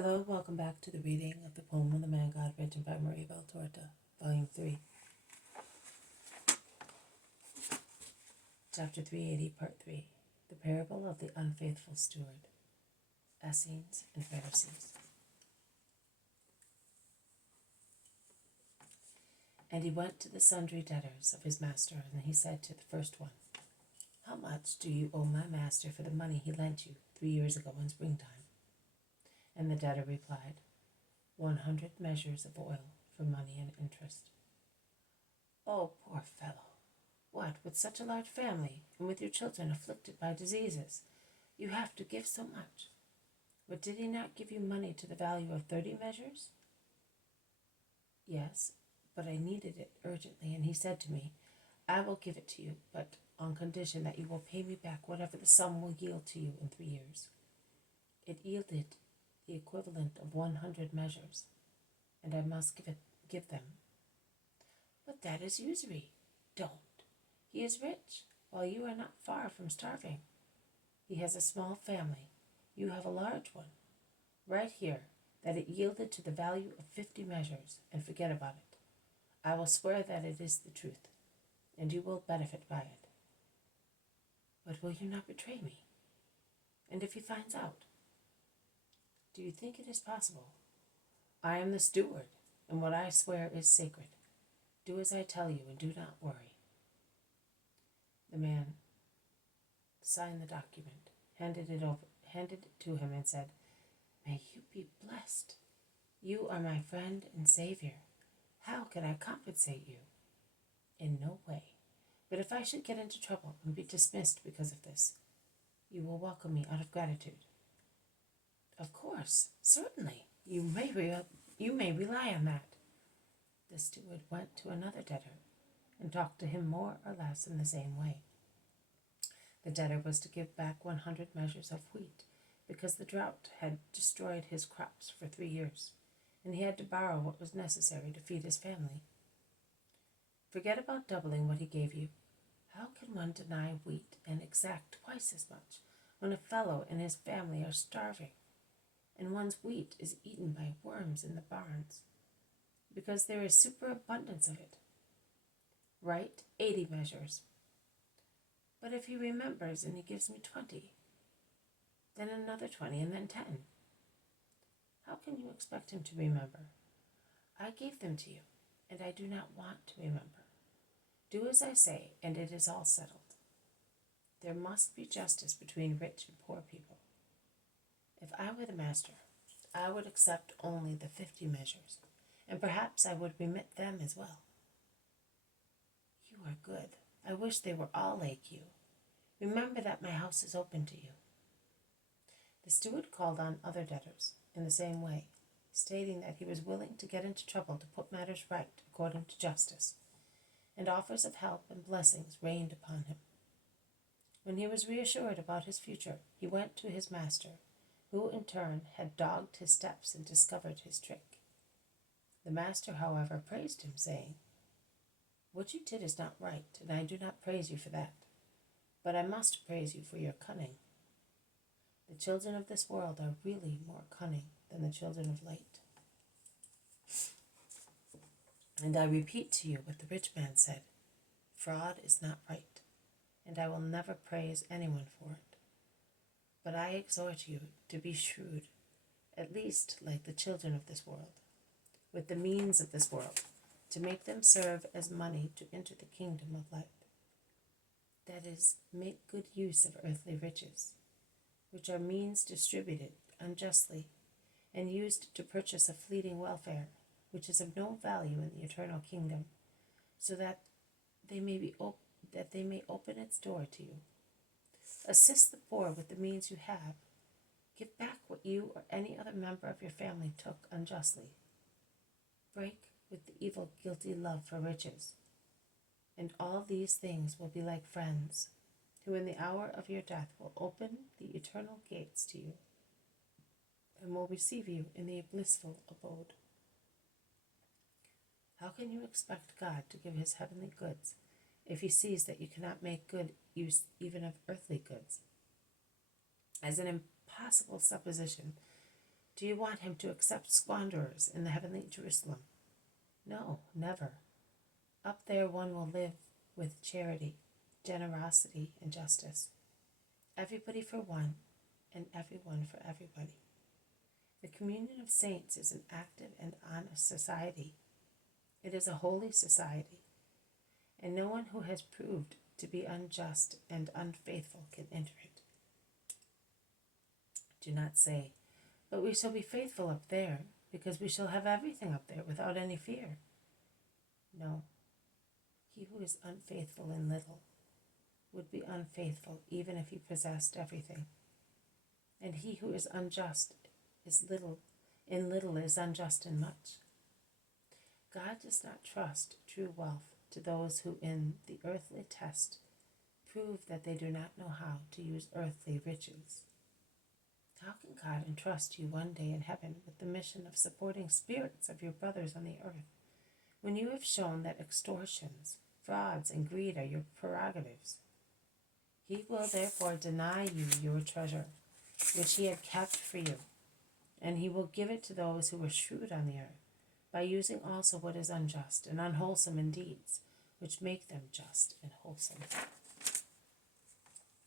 Hello, welcome back to the reading of the poem of the Man God written by Maria Valtorta, Volume 3, Chapter 380, Part 3, The Parable of the Unfaithful Steward, Essenes and Pharisees. And he went to the sundry debtors of his master, and he said to the first one, How much do you owe my master for the money he lent you 3 years ago in springtime? And the debtor replied, 100 measures of oil for money and interest. Oh, poor fellow! What, with such a large family, and with your children afflicted by diseases, you have to give so much? But did he not give you money to the value of 30 measures? Yes, but I needed it urgently, and he said to me, I will give it to you, but on condition that you will pay me back whatever the sum will yield to you in 3 years. It yielded the equivalent of 100 measures, and I must give them. But that is usury. Don't. He is rich, while you are not far from starving. He has a small family. You have a large one. Write here that it yielded to the value of 50 measures, and forget about it. I will swear that it is the truth, and you will benefit by it. But will you not betray me? And if he finds out? Do you think it is possible? I am the steward, and what I swear is sacred. Do as I tell you, and do not worry. The man signed the document, handed it to him, and said, May you be blessed. You are my friend and savior. How can I compensate you? In no way. But if I should get into trouble and be dismissed because of this, you will welcome me out of gratitude. Of course, certainly. You may rely on that. The steward went to another debtor and talked to him more or less in the same way. The debtor was to give back 100 measures of wheat because the drought had destroyed his crops for 3 years, and he had to borrow what was necessary to feed his family. Forget about doubling what he gave you. How can one deny wheat and exact twice as much when a fellow and his family are starving, and one's wheat is eaten by worms in the barns, because there is superabundance of it? Write 80 measures. But if he remembers and he gives me 20, then another 20, and then 10. How can you expect him to remember? I gave them to you, and I do not want to remember. Do as I say, and it is all settled. There must be justice between rich and poor people. If I were the master, I would accept only the 50 measures, and perhaps I would remit them as well. You are good. I wish they were all like you. Remember that my house is open to you. The steward called on other debtors in the same way, stating that he was willing to get into trouble to put matters right according to justice, and offers of help and blessings rained upon him. When he was reassured about his future, he went to his master, who in turn had dogged his steps and discovered his trick. The master, however, praised him, saying, What you did is not right, and I do not praise you for that, but I must praise you for your cunning. The children of this world are really more cunning than the children of light. And I repeat to you what the rich man said, Fraud is not right, and I will never praise anyone for it. But I exhort you to be shrewd, at least like the children of this world, with the means of this world, to make them serve as money to enter the kingdom of light. That is, make good use of earthly riches, which are means distributed unjustly and used to purchase a fleeting welfare, which is of no value in the eternal kingdom, so that they may open its door to you. Assist the poor with the means you have. Give back what you or any other member of your family took unjustly. Break with the evil, guilty love for riches. And all these things will be like friends, who in the hour of your death will open the eternal gates to you and will receive you in the blissful abode. How can you expect God to give his heavenly goods if he sees that you cannot make good use even of earthly goods? As an impossible supposition Do you want him to accept squanderers in the heavenly Jerusalem? No, never. Up there one will live with charity, generosity, and justice. Everybody for one, and everyone for everybody. The communion of saints is an active and honest society. It is a holy society, and no one who has proved to be unjust and unfaithful can enter it. Do not say, but we shall be faithful up there, because we shall have everything up there without any fear. No, he who is unfaithful in little would be unfaithful even if he possessed everything. And he who is unjust is little is unjust in much. God does not trust true wealth to those who in the earthly test prove that they do not know how to use earthly riches. How can God entrust you one day in heaven with the mission of supporting spirits of your brothers on the earth, when you have shown that extortions, frauds, and greed are your prerogatives? He will therefore deny you your treasure, which he had kept for you, and he will give it to those who are shrewd on the earth, by using also what is unjust and unwholesome in deeds, which make them just and wholesome.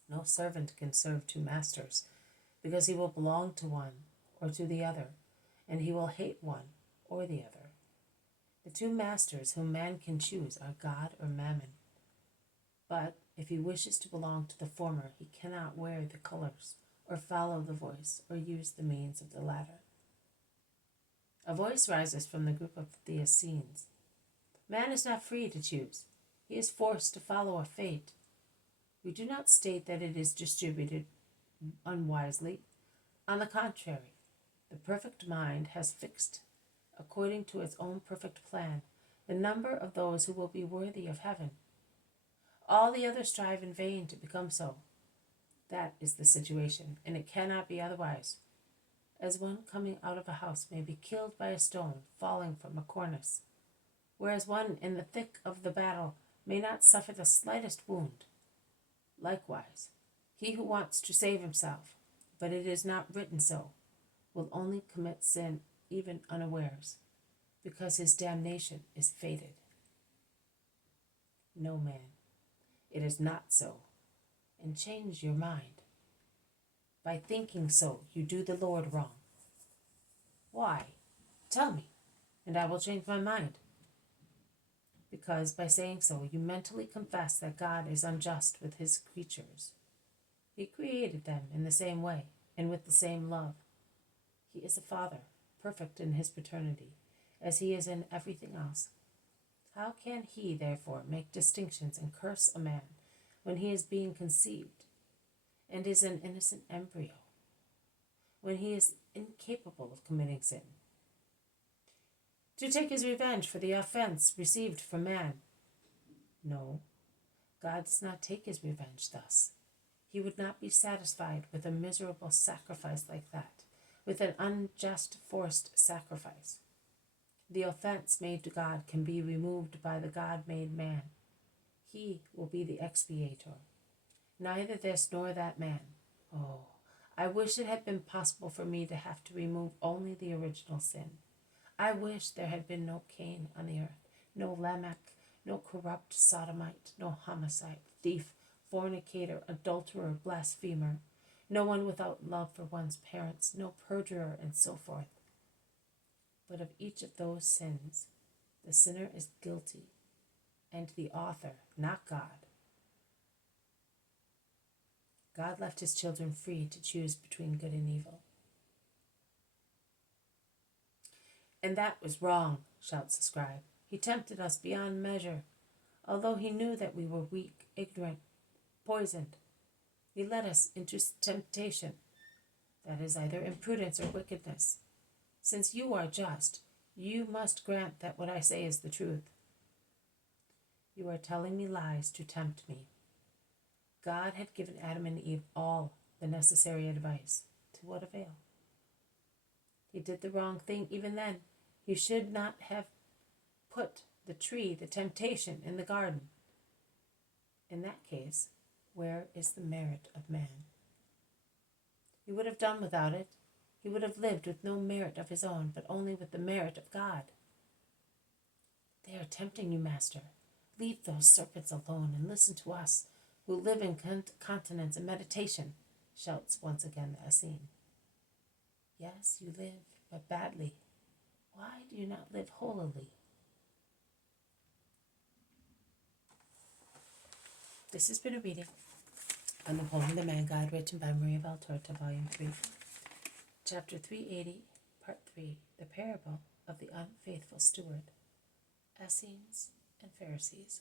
No servant can serve two masters, because he will belong to one or to the other, and he will hate one or the other. The two masters whom man can choose are God or Mammon. But if he wishes to belong to the former, he cannot wear the colors, or follow the voice, or use the means of the latter. A voice rises from the group of the Essenes. Man is not free to choose. He is forced to follow a fate. We do not state that it is distributed unwisely. On the contrary, the perfect mind has fixed, according to its own perfect plan, the number of those who will be worthy of heaven. All the others strive in vain to become so. That is the situation, and it cannot be otherwise. As one coming out of a house may be killed by a stone falling from a cornice, whereas one in the thick of the battle may not suffer the slightest wound. Likewise, he who wants to save himself, but it is not written so, will only commit sin even unawares, because his damnation is fated. No, man, it is not so, and change your mind. By thinking so, you do the Lord wrong. Why? Tell me, and I will change my mind. Because by saying so, you mentally confess that God is unjust with his creatures. He created them in the same way and with the same love. He is a father, perfect in his paternity, as he is in everything else. How can he, therefore, make distinctions and curse a man when he is being conceived and is an innocent embryo, when he is incapable of committing sin? To take his revenge for the offense received from man? No, God does not take his revenge thus. He would not be satisfied with a miserable sacrifice like that, with an unjust forced sacrifice. The offense made to God can be removed by the God-made man. He will be the expiator. Neither this nor that man. Oh, I wish it had been possible for me to have to remove only the original sin. I wish there had been no Cain on the earth, no Lamech, no corrupt sodomite, no homicide, thief, fornicator, adulterer, blasphemer, no one without love for one's parents, no perjurer, and so forth. But of each of those sins, the sinner is guilty, and the author, not God. God left his children free to choose between good and evil. And that was wrong, shouts the scribe. He tempted us beyond measure, although he knew that we were weak, ignorant, poisoned. He led us into temptation, that is either imprudence or wickedness. Since you are just, you must grant that what I say is the truth. You are telling me lies to tempt me. God had given Adam and Eve all the necessary advice. To what avail? He did the wrong thing even then. He should not have put the tree, the temptation, in the garden. In that case, where is the merit of man? He would have done without it. he would have lived with no merit of his own, but only with the merit of God. They are tempting you, Master. Leave those serpents alone and listen to us, who live in continence and meditation, shouts once again the Essene. Yes, you live, but badly. Why do you not live holily? This has been a reading on the Poem of the Man God, written by Maria Valtorta, Volume 3, Chapter 380, Part 3, The Parable of the Unfaithful Steward, Essenes and Pharisees.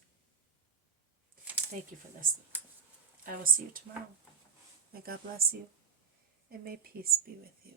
Thank you for listening. I will see you tomorrow. May God bless you, and may peace be with you.